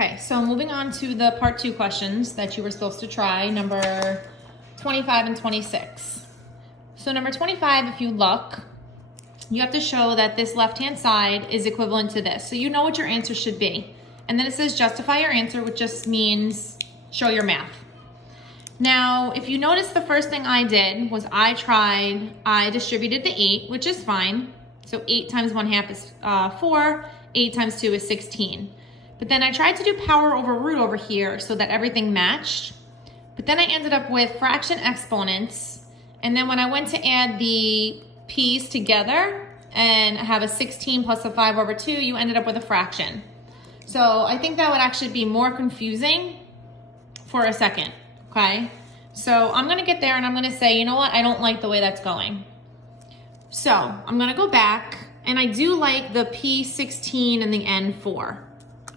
Okay, so moving on to the part 2 questions that you were supposed to try, number 25 and 26. So number 25, if you look, you have to show that this left-hand side is equivalent to this. So you know what your answer should be. And then it says justify your answer, which just means show your math. Now, if you notice, the first thing I did was I distributed the 8, which is fine. So 8 times 1/2 is 4, 8 times 2 is 16. But then I tried to do power over root over here so that everything matched. But then I ended up with fraction exponents. And then when I went to add the p's together and have a 16 plus a 5/2, you ended up with a fraction. So I think that would actually be more confusing for a second, okay? So I'm gonna get there and I'm gonna say, you know what? I don't like the way that's going. So I'm gonna go back, and I do like the P16 and the N4,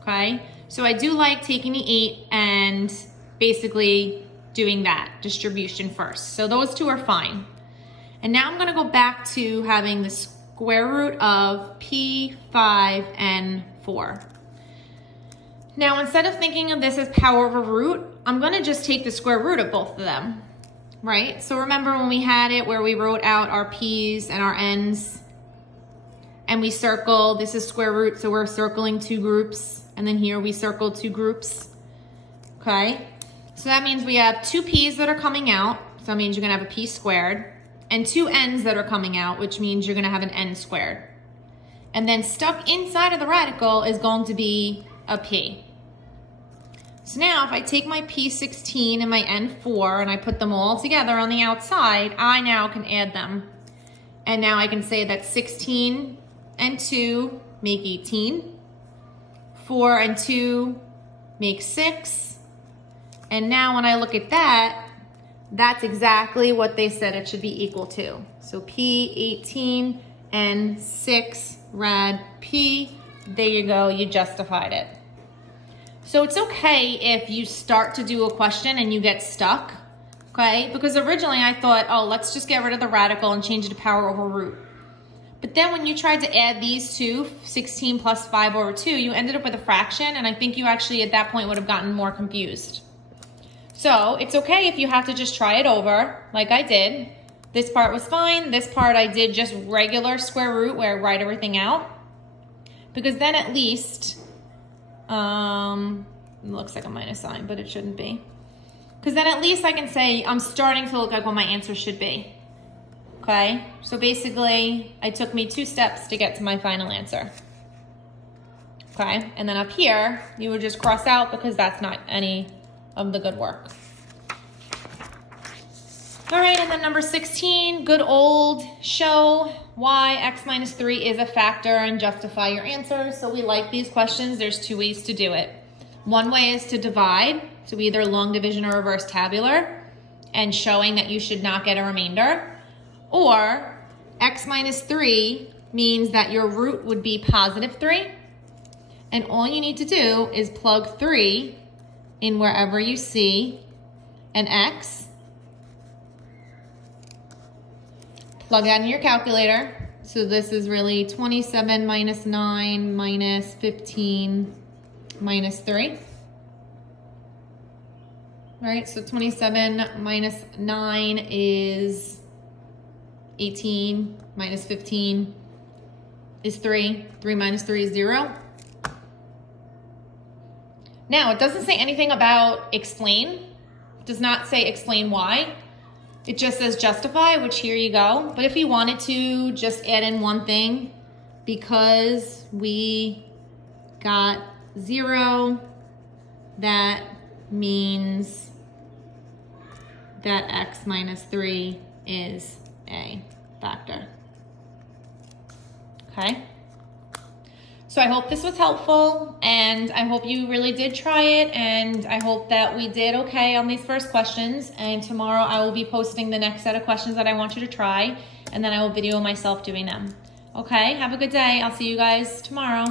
okay? So I do like taking the 8 and basically doing that distribution first. So those two are fine. And now I'm gonna go back to having the square root of P5N4. Now, instead of thinking of this as power over root, I'm gonna just take the square root of both of them, right? So remember when we had it where we wrote out our P's and our N's and we circled, this is square root, so we're circling 2 groups, and then here we circled 2 groups, okay? So that means we have 2 P's that are coming out, so that means you're gonna have a P squared, and 2 N's that are coming out, which means you're gonna have an N squared. And then stuck inside of the radical is going to be a P. So now if I take my P16 and my N4 and I put them all together on the outside, I now can add them. And now I can say that 16 and 2 make 18. 4 and 2 make 6. And now when I look at that, that's exactly what they said it should be equal to. So P18 and 6 rad P. There you go, you justified it. So it's okay if you start to do a question and you get stuck, okay? Because originally I thought, oh, let's just get rid of the radical and change it to power over root. But then when you tried to add these two, 16 plus 5/2, you ended up with a fraction, and I think you actually at that point would have gotten more confused. So it's okay if you have to just try it over, like I did. This part was fine. This part I did just regular square root where I write everything out. Because then at least, it looks like a minus sign, but it shouldn't be. Because then at least I can say I'm starting to look like what my answer should be. Okay, so basically it took me 2 steps to get to my final answer. Okay, and then up here, you would just cross out because that's not any of the good work. All right, and then number 16, good old show why x minus 3 is a factor and justify your answer. So we like these questions. There's 2 ways to do it. One way is to divide, so either long division or reverse tabular, and showing that you should not get a remainder. Or x minus 3 means that your root would be positive 3, and all you need to do is plug 3 in wherever you see an x. Plug that in your calculator. So this is really 27 minus 9 minus 15 minus 3. All right, so 27 minus 9 is 18, minus 15 is 3. 3 minus 3 is 0. Now, it doesn't say anything about explain. It does not say explain why. It just says justify, which here you go. But if you wanted to just add in one thing, because we got 0, that means that x minus 3 is a factor. Okay? So I hope this was helpful, and I hope you really did try it, and I hope that we did okay on these first questions, and tomorrow I will be posting the next set of questions that I want you to try, and then I will video myself doing them. Okay, have a good day. I'll see you guys tomorrow.